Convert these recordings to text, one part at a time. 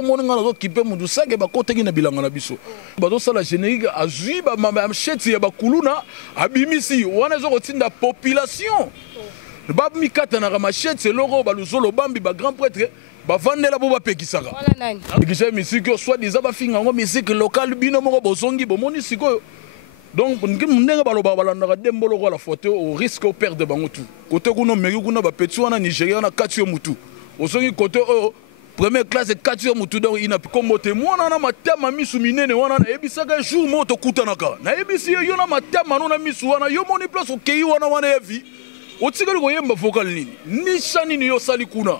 Mon ngana qui peut mudu sake ba koteki na bilanga na biso bazo sala générique azui ba machete ya bakuluna abimisi wana zo kotinda population ba mikata na machete loro ba luzolo bambi ba grand prêtre ba vandela bo ba pekisaka wala nani kisa musique soit des aba finga ngo musique locale bino moko bozongi bo moni siko donc ndenge baloba balanda dembolo ko la photo au risque au perdre bango tout côté kuno meki kuna ba petit wana Nigeria na katio mutu ozongi côté première classe 4 heures mutu donc ina kombo te mwana na matama misu minene wana na ebisaka jour moto kutanaka na ebisi yo na matama no na misu wana yo moni place okei wana evi otikali ko yemba vocal nini ni shani ni yo sali kuna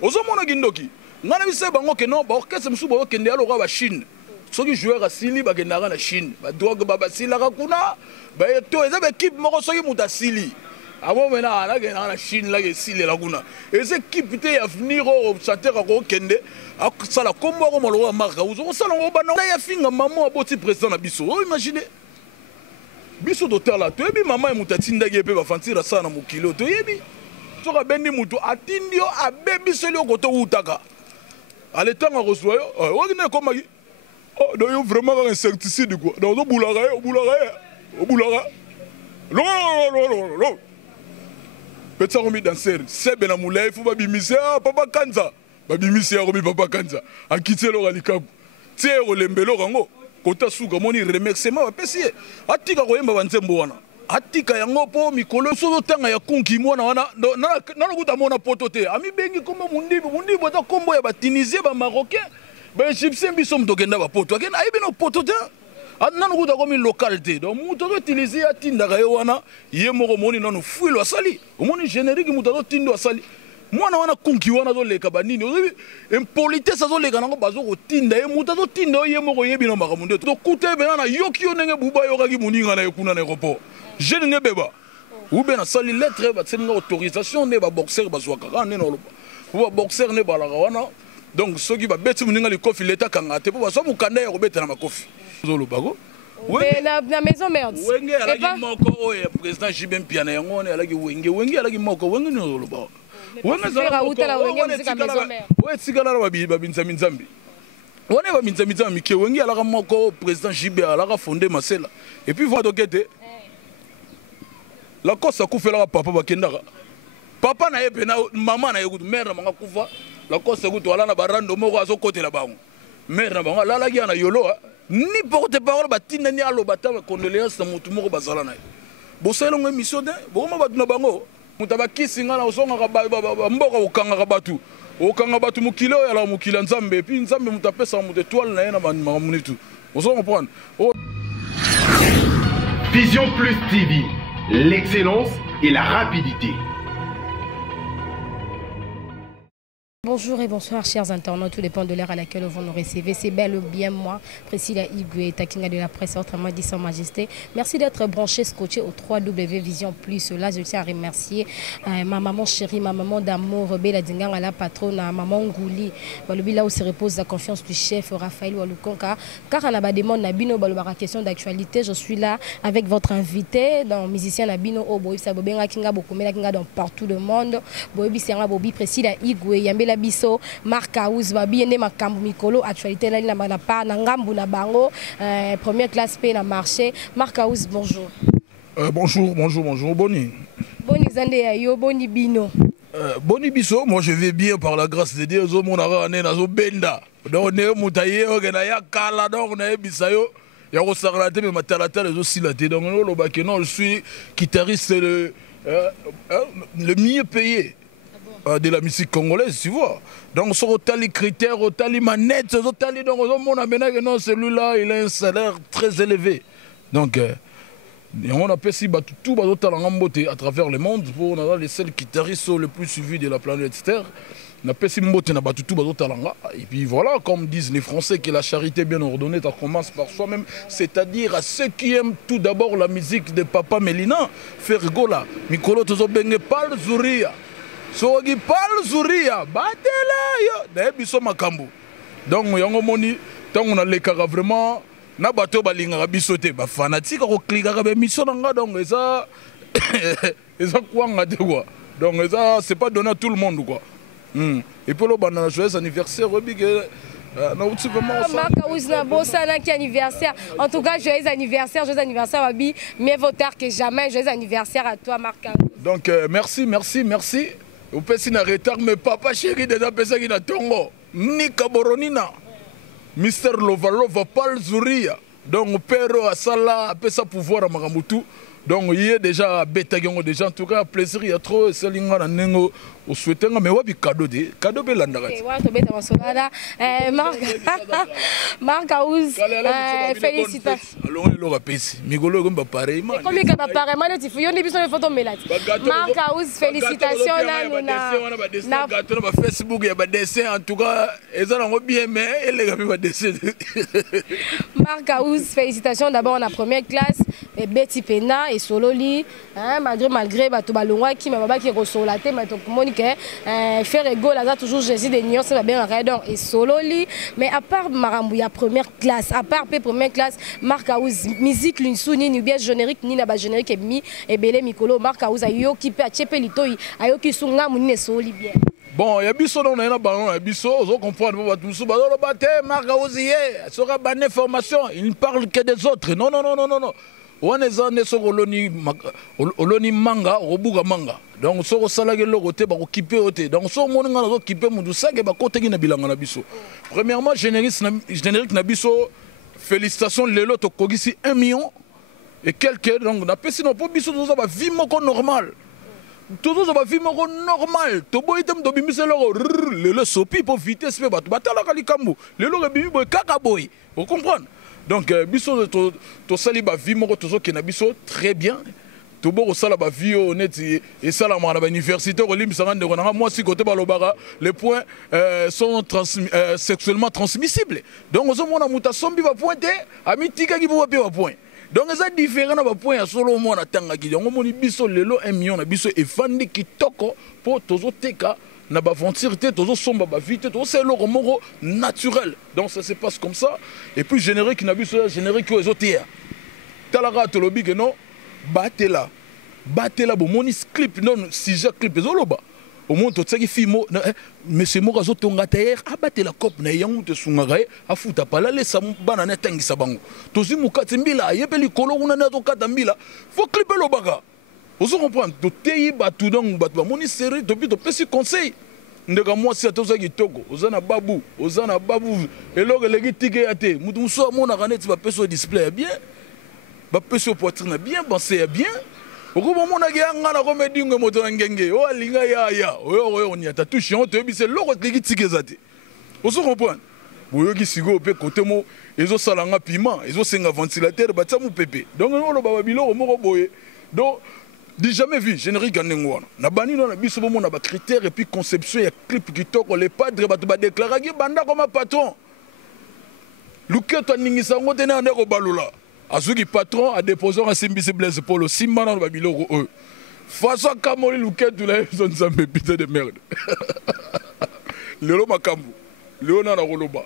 ozomona gindoki ngana bise bango ke no ba orchestre musu ba okende alo ba Chine soki joueur asili ba kendaka na Chine ba drogue ba basila ka kuna ba to eza ba équipe moko soki mutasili avant maintenant la Chine là ici la kuna et c'est qui peut y venir au chanteur ko kende ça la combo ko molo marka uzo ça la bana ya finga maman aboti président na biso imaginez biso docteur là to yebi maman mutatinda ge pe ba fantira ça na mukilo to yebi to ka bendi mutu atindio abebi seli ko to utaka ale tanga reçoit o ne comme oh do yo vraiment un insecticide quoi do boulaga non Petit Romi danser, c'est ben amoulé, il faut pas bimiser, papa Kanza, babimiser Romi papa Kanza, a quitté le ralikabu. Tiens, au lembelo rango, kota suka moni remerciement va pesier. Atika koyemba banzembo wana. Atika yango po mikolo sozo tanga ya kunki mwana wana na kuta mona potote. Ami bengi komba mundi bota kombo ya ba Tunisien ba Marocain, ba Égyptien biso mtokenda ba poto. Akena aibe no potote. Nan kuta komi localité donc muto utiliser atinda ga wana ye moko moni nanu fuilo asali omoni générique muto tindo asali mwana wana kunki wana zo leka banini ozebi impolitesse zo leka nango bazo kotinda ye muto tinda ye moko yebi no makamunde to kuta bena na yoki yo nenge buba yo kaki muninga na yekuna na aéroport je nenge beba ou ben asali lettre ba tsenga autorisation ne ba boxer bazwaka ne no loba ba boxer ne ba la wana donc soki ba beti muninga li kofi leta kanga te po baso mukanda ya kobeta na makofi la maison merde. Wenge alagi moko oye président Jibem Piana yango ne alagi wenge alagi moko wenge no loba. Wenge za uta la wenge muzika maison merde. Ouais tikala la babinza minzambi. Wone ba minza mike wenge alaka moko président Jibé alaka fondé Masela. Et puis voilà dokete. La kosa kufela papa bakendaka. Papa na yebe na maman na yekutu mère na manga kufa. La kosa kutu ala na barando moko azo kote la bango. Mère na bango la lagi na yolo ni porte-parole batinda ni alo batama condoléances na mutu moko bazala na boselo ngo émission de boma batu na bango mutaba kisinga na osonga ka mboka okanga batu mukilo ya la mukila nzambe puis nzambe mutapesa mu étoile na yena mamunitu osonga prendre Vision Plus TV, l'excellence et la rapidité. Bonjour et bonsoir chers internautes, tout dépend de l'heure à laquelle vous nous recevez. C'est bel ou bien moi, Priscilla Igwe, Takinga de la presse, autrement dit Sa Majesté. Merci d'être branché, scotché au 3W Vision Plus. Là, je tiens à remercier ma maman chérie, ma maman d'amour, Bella Dingang, la patronne, maman Ngouli. Là où se repose la confiance du chef Raphaël Walukonka. Car on a pas demandé Nabino, la question d'actualité. Je suis là avec votre invité, dans musicien Nabino, Oboï Sabobenga Kinga Bokumela Kinga dans partout le monde. Boïbi Sera Bobi, Priscilla Igwe, Yambela biso marka uz babi ende makambu mikolo actualité là na pa na ngambu na bango première classe pe na marché marka uz bonjour. Bonjour Boni Zande ya yo Boni bino. Boni biso moi je vais bien par la grâce de Dieu zo mona rane na zo benda donc ne mutaye o gena ya kala donc na bisayo ya ko sagrate me matalata les aussi la donc lo ba que non je suis guitariste le mieux payé de la musique congolaise, tu vois. Donc, sur les critères, les manettes, donc non, celui-là, il a un salaire très élevé. Donc, on appelle ça tout à travers le monde pour les seuls guitaristes les plus suivis de la planète Terre. On appelle ça et puis voilà, comme disent les Français, que la charité bien ordonnée, ça commence par soi-même, c'est-à-dire à ceux qui aiment tout d'abord la musique de Papa Mélina, Fergola, Mikolo Tozobenge Pal Zouria. Sogi pal Zouria, batela yo, de biso makambu. Donc yango moni, tant on a les cara vraiment, na bateau balinga bisote, ba fanatique ko cliquer ba mission nga donc ça, ça quoi ngate quoi. Donc ça c'est pas donné à tout le monde quoi. Et pour le joyeux anniversaire, Marc Aouzna Bossana qui anniversaire. En tout cas, joyeux anniversaire, Wabi. Mieux vaut tard que jamais. Joyeux anniversaire à toi, Marc Aouz. Donc, merci. Vous pouvez s'y arrêter, mais papa chéri, déjà, personne qui n'a tongo. Nika Boronina. Mister Lovalova, Paul Zouria. Donc, père Asala, a sa pouvoir à Maramutu. Donc, il y a déjà bêta déjà. En tout cas, plaisir, il y a trop. C'est l'ingénieur Nengo. Au souhaitant, mais oui, cadeau belandara. Marc Aouz, félicitations. Marc Aouz, félicitations. Facebook, il y a des dessins. En tout cas, ils ont bien, mais il y a des dessins. Marc Aouz, félicitations d'abord en la première classe. Betty Pena et Sololi. Malgré Batobalongwa qui m'a qui resolaté, faire égaux, là, toujours Jésus des nuances, c'est bien raidon et Sololi. Mais à part Marambouya première classe, à part première classe, Marc Aouz, musique, l'unsouni, ni bien générique, ni na générique et mi, et belé Mikolo, Marc Aouz, ayo qui peut acheter l'itoi, ayo qui sunga mouni Sololi bien. Bon, il y a biso dans le ballon, il y a biso, vous comprenez pas tout ça. Le bâtiment, Marc Aouz, il sera banné formation, il ne parle que des autres. Non. On est en oloni manga, obuga manga. Donc, so salage le côté, ba occupé oté. Donc, so mon nga occupé mon douce, ba côté qui na bilanga na biso. Premièrement, générique na biso, félicitations, lelo to kogisi 1 million et quelques. Donc, na pesi no po biso to ba vie moko normal. Tout ça va vie moko normal. To boy item to bimise le sopi pour vitesse pe ba to batala kalikambu. Lelo ke bimi boy kaka boy. Vous comprenez? Donc, biso to sali ba vie moko to so ke na biso très bien. To bo sala ba vie honnête et sala ma na université ko lim sanga ndeko na moi si côté balobara les points sont sexuellement transmissibles. Donc ozo mona muta sombi ba pointer ami tika ki bo ba point. Donc ça différent na ba point ya solo mona tanga ki. Donc moni biso lelo 1 million na biso e fandi kitoko pour tozo teka na ba aventure te tozo somba ba vite to c'est le moro naturel. Donc ça se passe comme ça et puis générique na biso générique aux autres. Talara to lobi que non batela bo moni clip non sujet clip zoloba au monde to tsaki fimo monsieur moko azotonga terre abatela cop na yango te sungaka a futa pala lesa bana na tangisa bango tozi mukati mbila yepeli kolo kuna na to kata mbila faut clip lo baka ozo comprendre to teyi batu donc batu moni série to pito pesi conseil ndeka mwasi atozaki toko ozana babu eloko legi tike ate mutu muso mona kaneti ba peso display bien ba peso poitrine bien penser bien okuba mona ki anga na comédie moto na ngenge o alinga ya oyo on y a touché on te bise loko legi tike zate ozo comprendre boyo ki sigo pe côté mo ezo salanga piment ezo senga ventilateur ba tsamu pepe donc on ba biloko moko boye donc dis jamais vu générique en wana na bani na biso bomo na ba critères et puis conception ya clip kitoko les padres ba déclarer ki banda comme patron luketo ningisa ngote na ndeko balula azuki patron a déposé un simbisi blaise pour le simana na biloko eux façon kamoli luketo la zone zambe pité de merde lelo makambu leona na roloba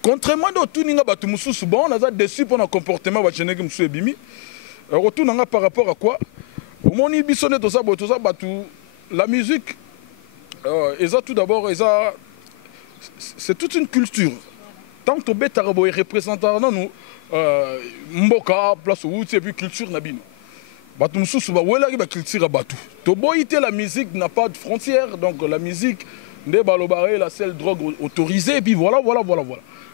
contrairement à tout ninga batu mususu bon on a déçu pour un comportement ba générique musu ebimi retour nanga par rapport à quoi Moni bisonné tout ça, la musique, tout d'abord, c'est toute une culture. Tant que tu es représentant, nous, Mboka, place où tu es culture nabino. Batu mususu ba wela ki ba culture batu. To boyité la musique n'a pas de frontières, donc la musique ne balobare la seule drogue autorisée et puis voilà.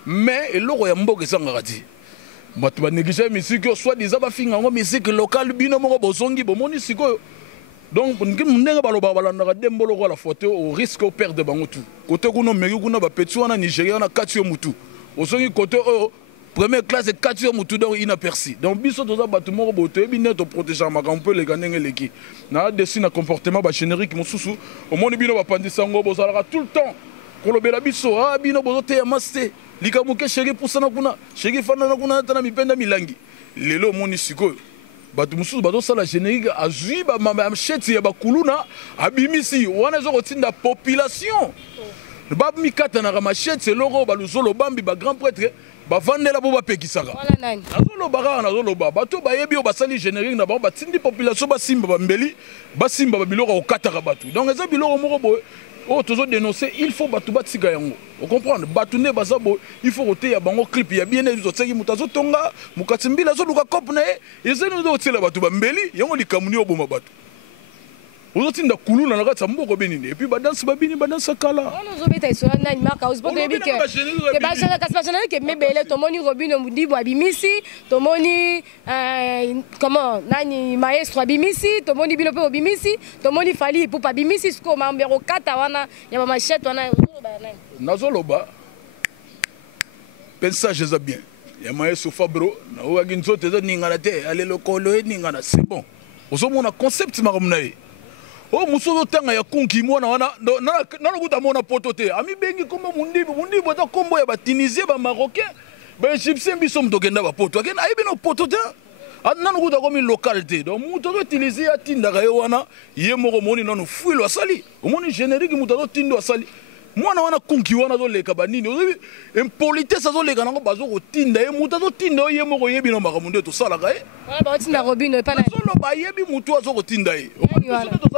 Mais le roya Mboka sangati. Batu ba négliger musique soit des abafinga ngo musique locale bino moko bozongi bomoni siko donc ndenge baloba balanda dembolo ko la photo au risque au perdre bango tout côté kuno meki kuna ba petit wana Nigeria na katio mutu ozongi côté première classe katio mutu donc inaperçu donc biso toza batu moko boto bino to protéger makampo le ganenge leki na dessin na comportement ba générique mususu omoni bino ba pandisa ngo bozalaka tout le temps kolobela biso bino bozote ya master likamuke shege pusana kuna shege fana na kuna tana mipenda milangi lelo moni siko batu mususu bazo sala générique azui ba machete ya bakuluna abimisi wana zo kotinda population ba mikata na machete loko baluzolo bambi ba grand prêtre ba vandela bo ba pekisaka azolo baka azolo ba bato bayebi o basali générique na ba batindi population ba simba ba mbeli ba simba ba biloko okataka batu donc eza biloko moko boye oh toujours dénoncer il faut batu batika yango vous comprenez batu ne bazabo il faut roter ya bango clip ya bien les autres qui mutazo tonga mukatimbila zo luka cop na ezeno do tela batu bambeli yango likamuni oboma batu ozotinda kuluna na kati ya mboko benini et puis badanse babini badanse kala on ozobeta isola nani marka usipo toyebi ke bajana kasi bajana ke mebele tomoni Robino Mudibo abimisi tomoni comment nani maestro abimisi tomoni bino pe obimisi tomoni Fally Ipupa abimisi siko mambero kata wana ya machette wana nazoloba pensage eza bien ya maestro Fabro na oaki nzoto eza ningana te ale lokolo ningana c'est bon ozomona concept makamuna ye oh musozo tanga ya kunki mwana wana na lokuta mona poto te ami bengi kombo mundibo ta kombo ya ba Tunisien ba Marocain ba Égyptien biso mtokenda ba poto akena ayibi no poto te na lokuta komi localité donc muto to utiliser ya tinda ga wana ye moko moni nanu fuilo asali omoni générique muto to tindo asali mwana wana kunki wana zo leka banini ozobi impolitesse zo leka nango bazo ko tinda ye muto to tinda ye moko yebi no makamunde to sala ga wala ba tinda Robino pa na solo ba yebi muto azo ko tinda ye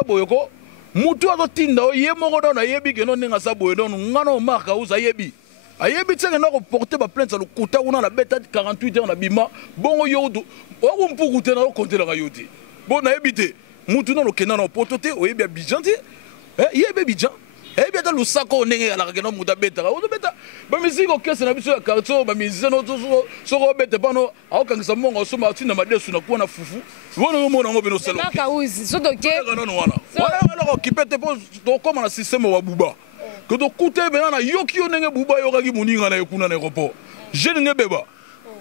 boyoko mutu azotinda ye moko do na yebi ke no ninga sa boye don ngano marka uza yebi ayebi tsenge na ko porter ba plainte lo kuta una la beta 48 heures na bima bongo yodo o mpuku te na ko kontela ga yoti bon na yebi te mutu na lo kena na poto te o yebi Abidjan te yebi Abidjan yebi ata lusako ndenge ala ka no muta beta o beta ba misiko kese na biso ya quartier ba mizeno so ko beta pano au kangisa mongo so ma tinda madesu na kuona fufu wona mo na ngo bino selo marka uzi so doke wana ko kipete po to koma na système wa buba que to kute bena na yoki onenge buba yoka ki muninga na ekuna na aéroport jeune nge beba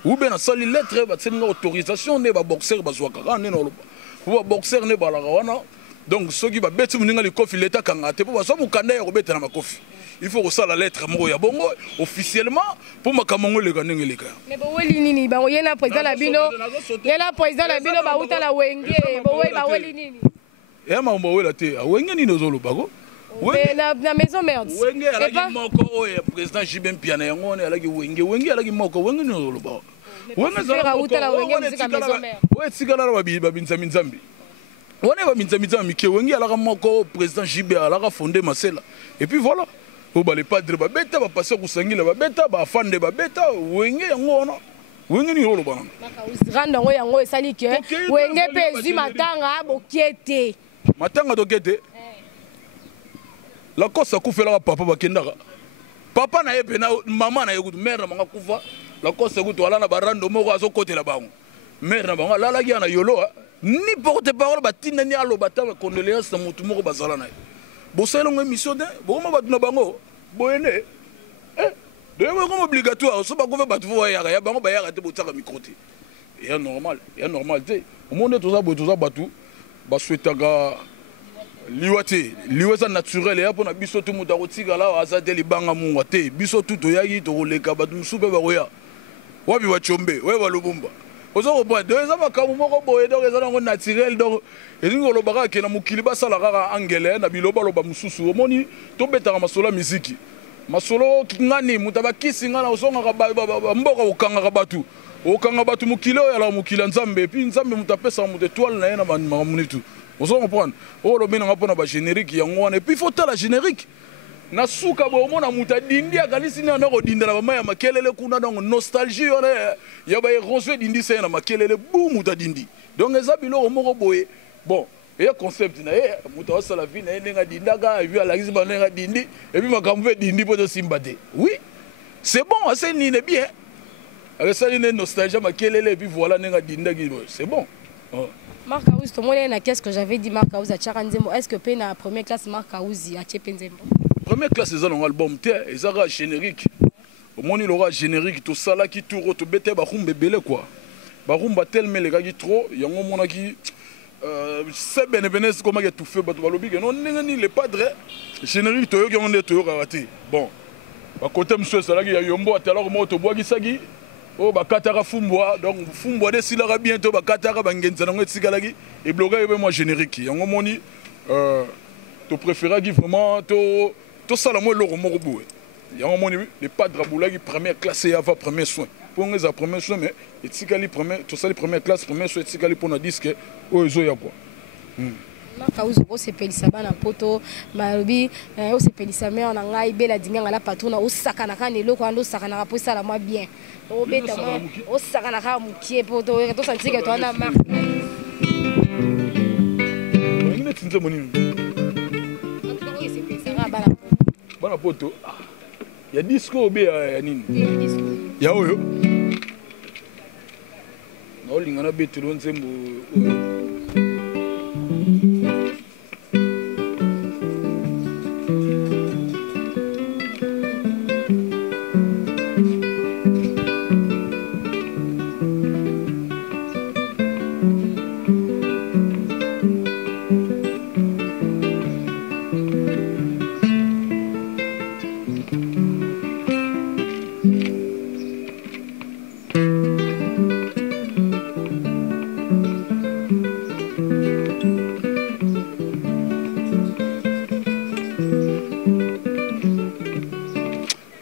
ou bien na sali lettre ba tsenga autorisation ne ba boxer ba zwaka ka ne no lo ba boxer ne ba la wana donc ceux qui va bête muninga li kofi l'état kanga te po ba so mukanda ya ko beta na makofi il faut que ça la lettre moko ya bongo officiellement pour makamongo le kanenge le ka mais bo weli nini ba yena président la bino yena président la bino ba uta la wenge bo weli nini ya mambo wela te wenge nini ozolo bako na maison merde wenge alaki moko oyo président Jibem Piana yango ne alaki wenge alaki moko wenge nini ozolo bako wenge za uta la wenge muzika maison merde ouais tikala na babinza minzambi wana babinza minzambi ke wenge alaka moko président Jibem alaka fondé Masela et puis voilà po bale padre babeta bapase kusangila babeta bafande babeta wenge yango wana wenge ni oloba maka uzranda ngo yango esali ke wenge pezi matanga bokiete matanga dokete la kosa kufela papa bakendaka papa na yepe na mama na yekutu mère na manga kufa la kosa kutu wala na barando moko azokotela bango mère na bango lala ki na yolo ni porte parole batinda ni alo bata condoléances na mutu moko bazala na boselo ngo émission de boma batu na bango boyene de comme obligatoire so ba ko batu fo ya bango ba ya te botaka micro te ya normal te au monde tout ça batu ba souhaitaka liwate liweza naturel ya pona biso tout muta kotika la azate libanga munga te biso tout oyaki to koleka batu musupe ba koya wabi wa chombe we ba lubumba ozo ko ba de za makamu moko boye donc eza ngo naturel donc elingo lobaka ke na mukili basala kaka angele na biloba loba mususu omoni to betaka masolo muziki masolo ngani mutaba kisi ngana osonga ka mboka okanga batu mukili oyo ala mukili nzambe puis nzambe mutapesa mu étoile na yena mamunitu ozo comprendre o lo bina ngapona ba générique yango wana et puis faut la générique na suka bo mona muta dindi akalisi na ko dindala ba maya makelele kuna donc nostalgie yone ya ba rosé dindi c'est na makelele bu muta dindi donc eza bilo moko boye bon et concept na muta osala vie na ndenga dindaga vu ala kisi ba ndenga dindi et puis makamve dindi poto simbate oui c'est bon c'est ni bien avec ça une nostalgie makelele et puis voilà ndenga dindagi c'est bon. Marc Aouzi, tout le monde qu'est-ce que j'avais dit Marc Aouzi à Tcharanzembo. Est-ce que Pena la première classe Marc Aouzi à Tchepenzembo? Première classe c'est un album ils ont générique. Au moins il aura générique tout ça là qui tourne tout bête ba rumba belé quoi. Ba rumba tellement les gars qui trop yango mona qui c'est benebenes comment il tout fait ba lobi non ni les padres générique to yo on est to raté. Bon. Ba côté monsieur ça là qui yombo alors moi to bois qui sagi. Oh bakataka fumbwa donc fumbwa de silaka bientôt bakataka bangenza nango tsikalaki et bloqué moi générique yango moni to préféra qui vraiment to sala mo loko moko boue yango moni les padres boulaki première classe et avant premier soin pour les premier soin mais et tsikali premier to sali première classe premier soin tsikali pour na disque o ezo ya quoi Makauzu osepelisa bana poto malobi osepelisa mère na ngai bela dinga ngala patuna osakana kana eloko ando sakana po sala moi bien obeta moi osakana ka mukie poto to santike to na marque ngine tinze monini ngako osepelisa bana poto ya disco be ya nini ya oyo na olingana betelo nzembo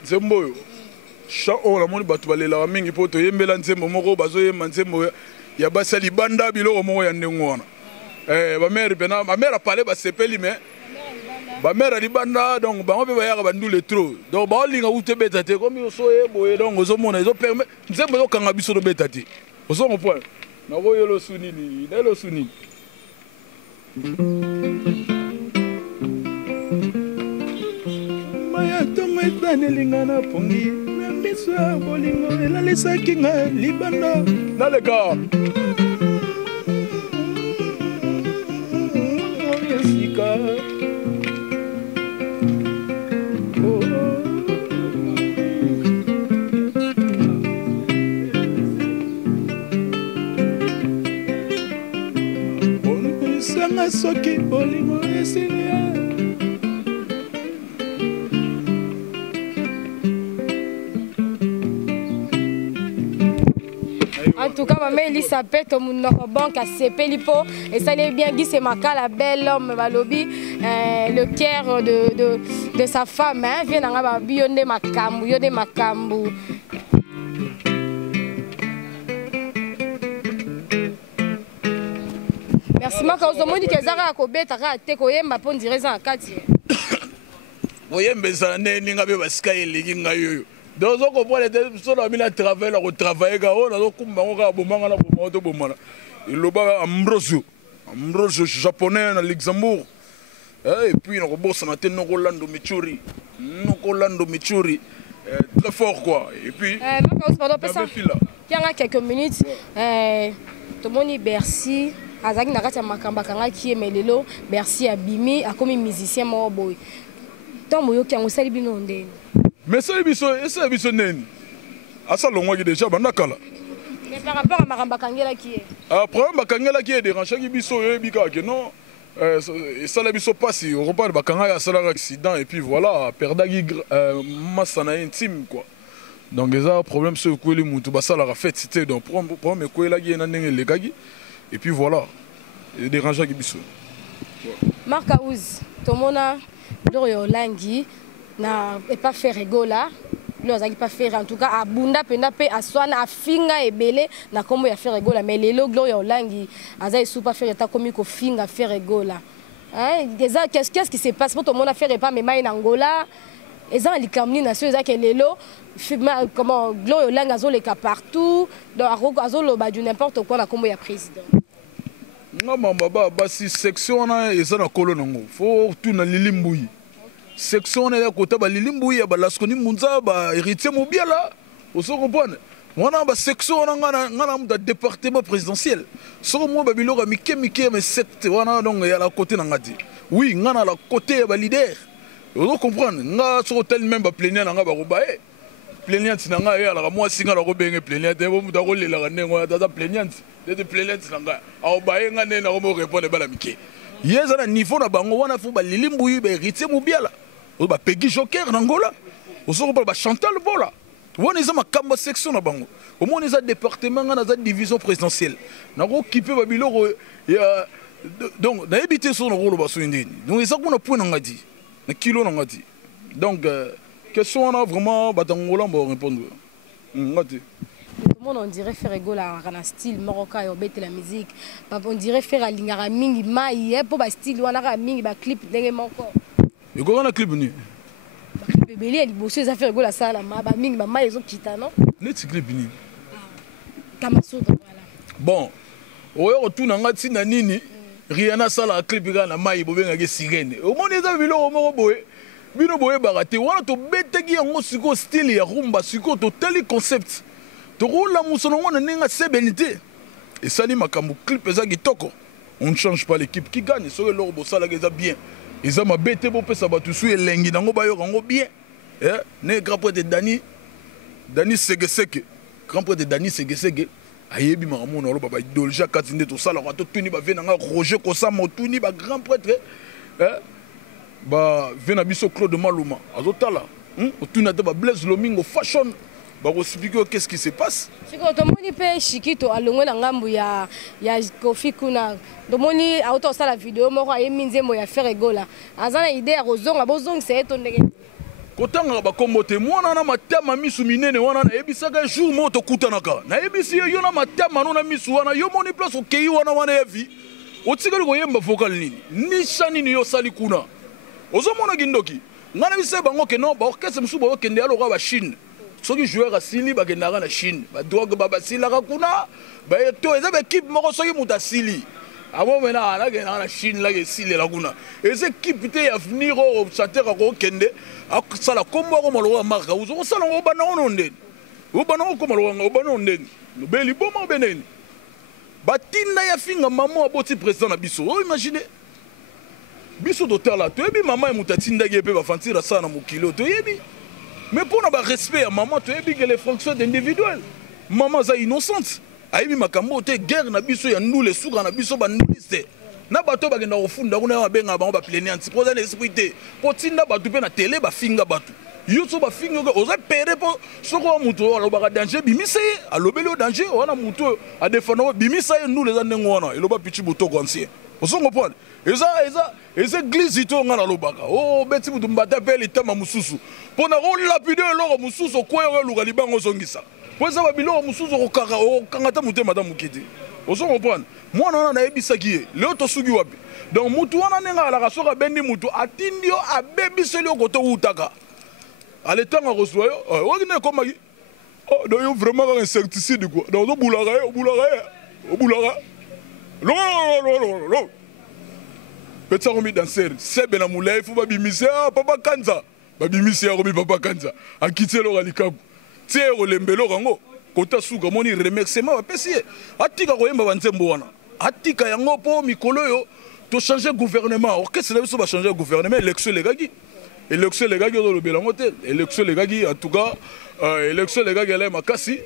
nzembo oyo oyo namoni bato balelaka mingi mpo toyembela nzembo moko bazoyemba nzembo ya basi libanda biloko moko ya ndenge wana bamere pena bamere apale basepeli me bamere libanda donc bango mpe bayaka bandule trop donc baolinga kute beta te komi osoye boye donc ozomona ezoperme nzembo ezokanga biso tobeta te ozongo point nakoyelo su nini nayelo su nini tongo etanelinga na pongi na miso ya bolingo elalisaki nga libanda naleka esika onisanga soki bolingo esilia. En tout cas, maman Elisa Pet, au banque à Sepelipo, et ça l'est bien dit, c'est Makala, bel homme, Balobi, le cœur de sa femme, hein, vient dans la Yonde Makambu, Yonde Makambu. Merci, Maka, aux hommes que Zara a Kobe, Tara, Tekoyem, ma pon dirait ça en 4 years. Voyez, mais ça n'est pas un sky legging. Donc, on comprend les personnes qui ont travaillé, on travaille, on Ambrosio japonais à Luxembourg. Et puis, on bosse en Athènes, Rolando Michuri. Très fort, quoi. Et puis, il y a quelques minutes, tout le monde Bercy. Azaki nakati makamba kanga qui est melelo Bercy abimi akomi musicien mo boy. Tant moyo ki ngosali bino ndeni. Mais ça biso neni. Asa longwa ki déjà bandakala. Mais par rapport à makamba kangela qui est. Problème bakangela qui est dérange ki biso yebika que non. Et ça la biso passe au repas de bakanga ya sala accident et puis voilà perdagi masana intime quoi. Donc les problème ce que les mutu basala la fête c'était donc problème ko la gi na ndenge legagi. Et puis voilà, il y a des rangeants qui sont. Marc Aouz, Tomona, Glorio Langi, n'a pas fait rigola. Nous n'avons pas fait en tout cas à Bunda, Penape, à Swana, à Finga et Belé, n'a comme il a fait rigola. Mais les lots Glorio Langi, Azaï sous pas faire état comme il Finga fait rigola. Qu'est-ce qui se passe pour tout le monde à faire pas mais maïs en Angola? Et ça, les camins nationaux, ça que les lots, comment Glorio Langi a les cas partout, donc a du n'importe quoi, là comme il y a président. Non, mais si section na eza na kolona ngo faut tout na lilimbuyi section na ya kota ba lilimbuyi ba laskoni munza ba héritier mobiala oso comprendre wana ba section na ngana mu département présidentiel so mo ba biloko mike mais secte wana donc ya la côté na ngati oui ngana la côté ba leader oso comprendre nga so tel même ba plaignant nga ba robae plaignant na nga ya la moi singa la ko benge plaignant te bo mu ta ko lela ka nengo ta plaignant de plaignants nanga au bayenga nena ko mo répondre bala mike yeza na niveau na bango wana fu ba lilimbuyi ba héritier mobiala o ba Peggy Joker nangola o so ko ba Chantal Bola wona za makamba section na bango au moins les département na za division présidentielle na ko kipe ba biloko ya donc na ebité so na ko ba so ndini donc ça ko na point na ngadi na kilo na ngadi donc question na vraiment ba tangola mbo répondre ngati. on dirait faire rigolo un style marocain et obéter la musique. On dirait faire un lingara mingi maïe pour ba style ou un mingi ba clip dengue manko. Et comment on a clip ni? Bébé les bosses ça fait rigolo la salle ma ba mingi ba maïe zo kita non? Net clip ni. Kamaso voilà. Bon, oyo retourne en ngati na nini? Rihanna sala clip na maïe bobenga ke sirène. Au monde eza biloko moko boye. Bino boye barate wana to beteki yango siko style ya rumba siko to teli concept. To roula musono wana ninga sebenité. Et sali makambu clip eza kitoko. On ne change pas l'équipe qui gagne. Soki loro bosala eza bien. Eza mabete bo pesa batu su elengi nango bayo kango bien. Eh, ne grand prêtre Dani Segeseke. Grand prêtre Dani Segeseke. Ayebi makambo na lo baba idolja katinde to sala ko to tuni ba venanga Roger Kosama tuni ba grand prêtre. Ba vena biso Claude Maluma azotala otuna te ba Blaise Lomingo fashion ba ko expliquer qu'est-ce qui se passe siko to moni pe Shikito alongwe na ngambu ya Kofi kuna to moni auto sala vidéo moko ayemi nzembo ya faire gola azana idée ya kozonga bozong c'est to ndenge kotanga ba kombo te mwana na matama misu minene wana na ebisaka jour mo to kutanaka na ebisi yo na matama no na misu wana yo moni place okei wana ya vie otikali ko yemba vocal ni shani ni yo sali kuna ozomona kindoki ngana bise bango ke non ba orchestre musu ba kende aloka ba Chine soki joueur asili ba kendaka na Chine ba drogue ba basilaka kuna ba to eza ba équipe moko soki muta sili amo mena ala ke na Chine la ke sili la kuna eza équipe te ya venir au chanter ko kende akosala kombo ko maloka marka uzo sala ngo bana ono ndeni o bana ko maloka ngo bana ndeni no beli boma beneni batinda ya finga mamo aboti président na biso o imagine biso dotala toyebi mama emutati ndage pe bafantira sana mokilo toyebi mais pour na ba respect ya mama toyebi que les fonctions individuelles mama za innocente ayebi makambo te guerre na biso ya ndule suka na biso banduliste na bato bagenda kofunda kuna babenga bango ba plaignant poza na esprit te potinda bato pe na télé bafinga bato yo so bafinga ko oza pere po soko muto alobaka danger bimisa ye alobeli o danger wana muto a défendre bimisa ye ndule za ndengo wana eloba pichi botoko ancien osongo pone eza église to ngana lobaka oh beti mutu mbata pe litama mususu pona ko lapide eloko mususu koyo luka libango zongisa poza ba biloko mususu kokaka okangata mutema ta mukiti osongo pone mwana wana na ebisaki ye leo to sugi wapi donc mutu wana nenga alaka soka bendi mutu atindio abebiseli okoto utaka aletanga koswa yo wakine komaki oh donc yo vraiment un insecticide quoi donc obulaka lo Petsa komi danser sebe na mulai fu babimisi papa kanza babimisi ya komi papa kanza akitse lo galikabu tie o lembelo kango kota suka moni remerciement bapesi atika koyemba banzembo wana atika yango po mikolo yo to changer gouvernement orchestre na biso ba changer gouvernement élection legaki do lo belango te élection legaki en tout cas élection legaki la makasi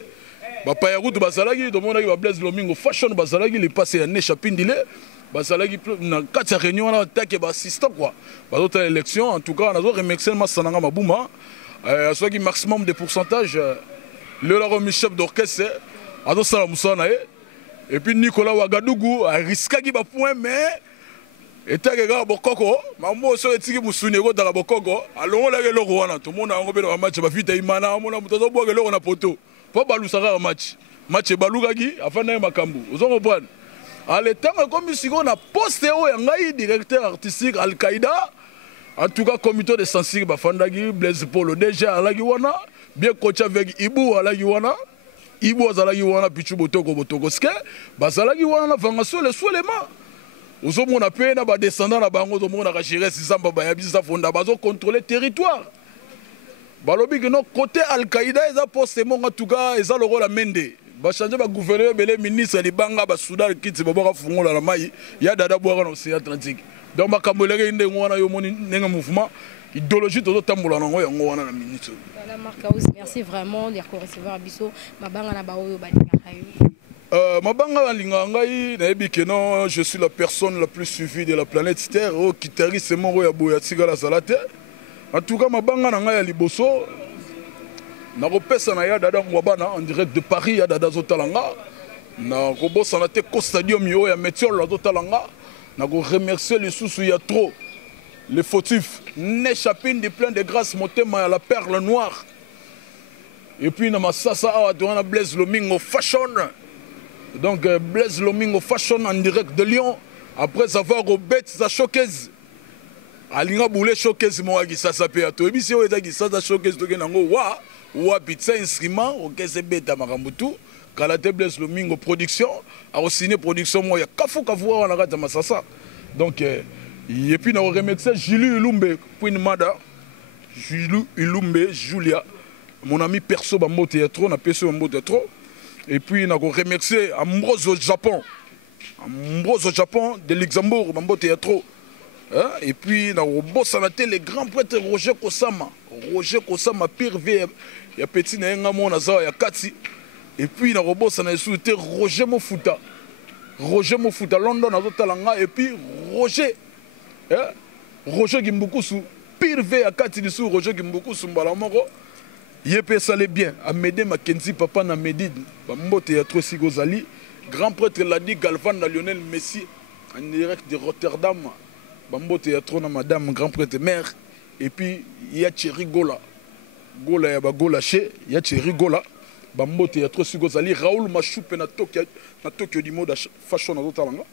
ba pa ya route bazalaki do mona ki ba Blaise Lomingo fashion bazalaki le passé ya ne chapindile basalaki na kati ya réunion wana take ba assistant quoi bazota élection en tout cas nazo remercier masananga mabuma soki maximum de pourcentage le la remis chef d'orchestre azo sala musana et puis Nicolas Ouagadougou a risqué ba point mais etake ga bokoko mambo so etiki musuni ko dala bokoko alongo la ke loko wana to mona ngo belo match ba vita imana mona mutazo bwa ke loko na poto po balusaka match balukaki afana makambu ozongo bwana ale tanga comme si on a posté au yangai directeur artistique Al-Qaïda en tout cas comité de censure bafandagi Blaise Polo déjà alagi wana bien coach avec Ibu alagi wana Ibu azalagi wana pichu botoko ske bazalagi wana vanga sur le soulema ozomona pe na ba descendant na bango ozomona ka gérer sisamba ba yabisa fonda bazo contrôler territoire balobi que non côté Al-Qaïda ils a posté mon en tout cas ils a le rôle à Mende ba changer ba gouverneur belé ministre libanga ba Soudan kiti boboka fungola la mai ya dada boka na Océan Atlantique donc makambolere inde ngwana yo moni nenga mouvement idéologie to tambola nango yango wana na ministre voilà Marcaus merci vraiment de recevoir biso mabanga na ba oyo ba linga mabanga linga ngai na ebike non je suis la personne la plus suivie de la planète Terre au guitariste mon ya boya tigala salate en tout cas mabanga na ngai ya liboso na kopesa na ya dada ngwabana en direct de Paris ya dada zotalanga na kobosa na te ko stadium yo ya Métiol la zotalanga na ko remercier les sous ya trop les fautifs ne chapine de plein de grâce motema ya la perle noire Et puis na masasa awa to wana Blaise Lomingo Fashion. Donc Blaise Lomingo Fashion en direct de Lyon après avoir obet sa showcase. Alinga boule showcase mo gi sasa pe to ebisi o ezaki sasa showcase to kenango wa pizza instrument o kese beta makambutu kala te Blaise Lomingo production a signé production mo ya kafu wana kata masasa. Donc et puis na remercier Julie Ilumbe Queen Mada Julie Ilumbe Julia mon ami perso Bambo Théâtre, on a perso Bambo Théâtre. Et puis, on a remercié Ambrose au Japon de Luxembourg, Bambo Théâtre. Et puis, on a bossé les grands prêtres Roger Kosama, pire vie, il y a petit Nayengamon, il y a Kati. Et puis, on a bossé Roger Mofuta, London, et puis Roger Gimbukusu, pire vie, Kati, Roger Gimbukusu, Mbalamoro. Yepé salé bien, à Médé Mackenzie, papa na Médide, Bambo Théâtre Sigozali, grand prêtre l'a dit Galvan na Lionel Messi, en direct de Rotterdam, Bambo Théâtre na madame, grand prêtre mère, et puis il y a Thierry Gola, Gola Chez, il y a Thierry Gola, Bambo Théâtre Sigozali, Raoul Machoupe na Tokyo du mode fashion na Zotalanga,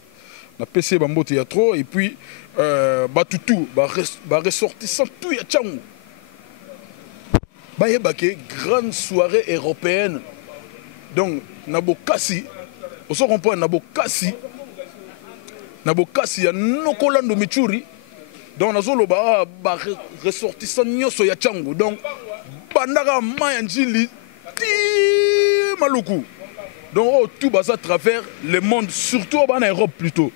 na PC Bambo Théâtre, et puis Batutu, ressortissant tout ya Tchangou. Bayebake, grande soirée européenne. Donc, Nabokasi, on se comprend, Nabokasi, il y a Nokolando Michuri. Donc, Nazolo ba ressortissant Nyoso Yachango. Donc, Bandara Mayanjili, ti Maluku. Donc, tout bas à travers le monde, surtout en Europe plutôt.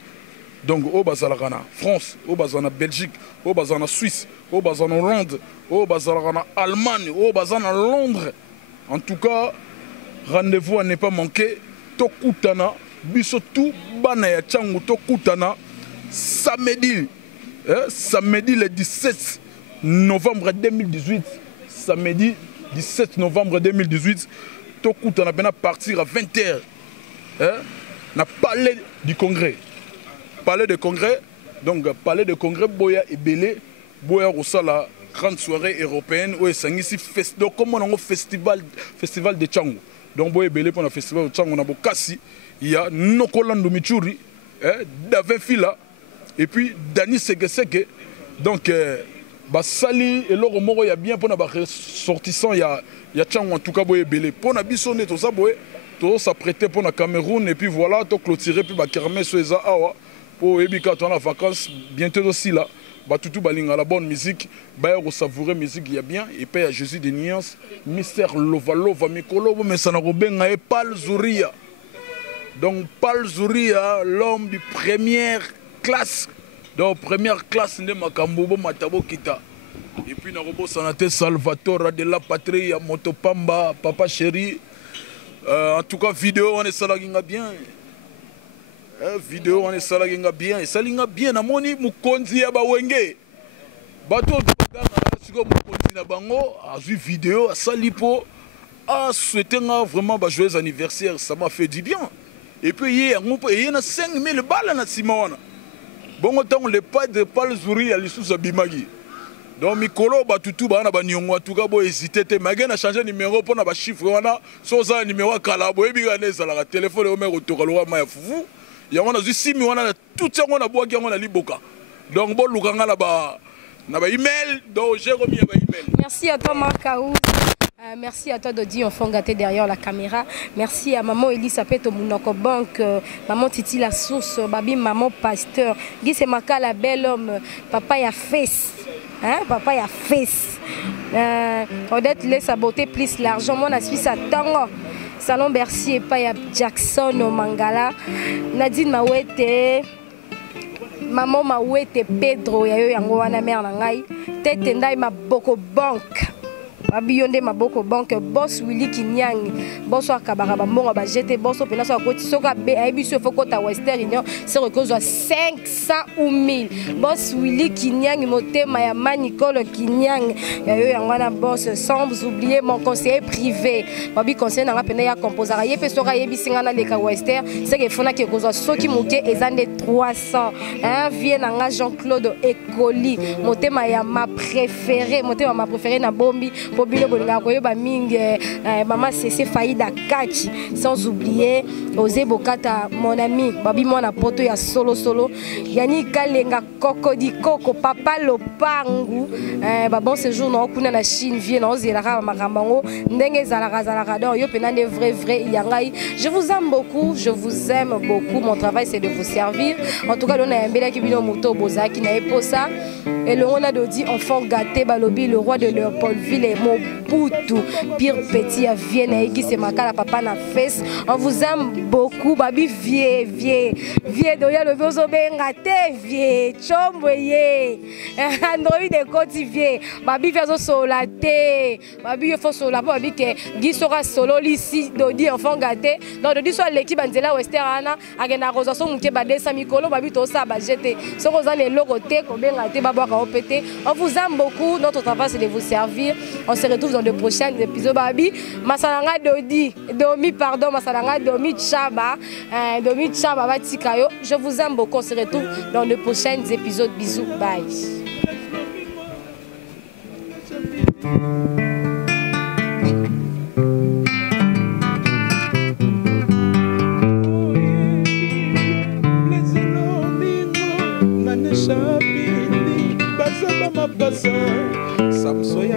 Donc, au Bazalakana, France, au Bazana Belgique, au Bazana Suisse, au Bazana Hollande, au Bazalakana Allemagne, au Bazana Londres. En tout cas, rendez-vous à ne pas manquer. Tokutana, Bisotou, Banaya Tchangou, Tokutana, samedi le 17 novembre 2018. Samedi 17 novembre 2018, Tokutana va partir à 20h. Na Palais du Congrès. Palais de Congrès, donc Palais de Congrès, Boya et Belé, Boya Rossa, la grande soirée européenne, où c'est ici donc comme on a un festival de Tchangou. Donc Boya et Belé pour le festival de Tchangou, on a Bokassi, il y a Nokolando Michuri, David Fila, et puis Dani Segeseke. Donc Sali et Loro Moro, il y a bien pour les ressortissants, il y a Tchangou en tout cas Boya et Belé. Pour la Bissonne, tout ça, Boya, tout s'apprêter pour le Cameroun, et puis voilà, tout clôturer, puis Kermé sur les Awa. Pour Ebika, tu as la vacance, bientôt aussi là. Batutu Balinga, la bonne musique. Bayer au savourer musique, il y a bien. Et puis il y a Jésus des nuances. Mystère Lova, Mikolo, mais ça n'a pas et Pal Zouria. Donc Pal Zouria, l'homme de première classe. Donc première classe, de Makambobo Matabo Kita. Et puis Narobo Sanate Salvatore de la patrie, Motopamba, Papa Chéri. En tout cas, vidéo, on est salaginga bien. Vidéo on est salaginga bien et salinga bien na moni mukonzi ya bawenge bato baganga siko mukonzi na bango a vu vidéo a salipo a souhaité vraiment ba joyeux anniversaire, ça m'a fait du bien. Et puis hier il y a 5000 balles na Simona bon autant le pas de Pal Zuri à l'issue bimagi. Donc Mikolo batutu bana banyongo tuka bo hésiter te magana changer numéro pour na ba chiffre wana soza numéro kala bo ebigane za la téléphone au mero to kalwa ma fufu. Il y a un simi tout ça on a bois qui on a liboka. Donc bon lukanga na ba email donc j'ai remis un email. Merci à toi Marcaou. Merci à toi Dodi enfant gâté derrière la caméra. Merci à maman Elisa Peto Mounoko Bank, maman Titi la source, babi maman pasteur. Guy c'est Maka la belle homme, papa ya face. Hein, papa ya face. Odette laisse sa beauté plus l'argent. Moi, je suis sa tango. Salon Bercy et pas Jackson au Mangala. Nadine Mawete. Maman Mawete Pedro. Yayo yango wana mère nangai. Tete ndai maboko bank. Abiyonde maboko banque boss Willy Kinyang boss akabara ba monga ba jeté boss pena so akoti soka be abiso foko ta Western Union c'est rekozo 500 ou 1000 boss Willy Kinyang motema ya Nicole Kinyang yayo yangana boss sans oublier mon conseiller privé babi conseiller na pena ya composera yepe soka yebisinga na leka Western c'est que fona ke kozo soki moke ezande 300 hein vient na Jean-Claude Ekoli motema ya ma préférée na bombi bobino bolinga koyeba mingi maman c'est Faïda Kachi, sans oublier Osé Bokata mon ami babi mwana poto ya solo yani kalenga kokodi koko papa lopangu bon séjour na kuna na Chine vie na ozela makambango ndenge zalaka donc yo pena ne vrai yangai. Je vous aime beaucoup, je vous aime beaucoup. Mon travail c'est de vous servir. En tout cas on a mbela ki bino moto bozaki na eposa et le on a dit enfant gâté balobi le roi de Léopoldville et Mobutu pire petit à Vienne qui c'est makala papa na fesse. On vous aime beaucoup babi vie doya le bozo benga te vie chomboye android de cotivier babi fazo solate babi yo fo sola babi ke gisora solo lisi dodi enfant gâté donc dodi soit l'équipe Banzela Westerana agena roza so muke ba 200 mikolo babi to sa ba jeter so roza ne lokote ko benga te baba ka opété. On vous aime beaucoup, notre travail c'est de vous servir. On se retrouve dans de prochains épisodes babi masalanga domi pardon masalanga domi chaba batikayo. Je vous aime beaucoup, on se retrouve dans de prochains épisodes. Bisous, bye. Samsoya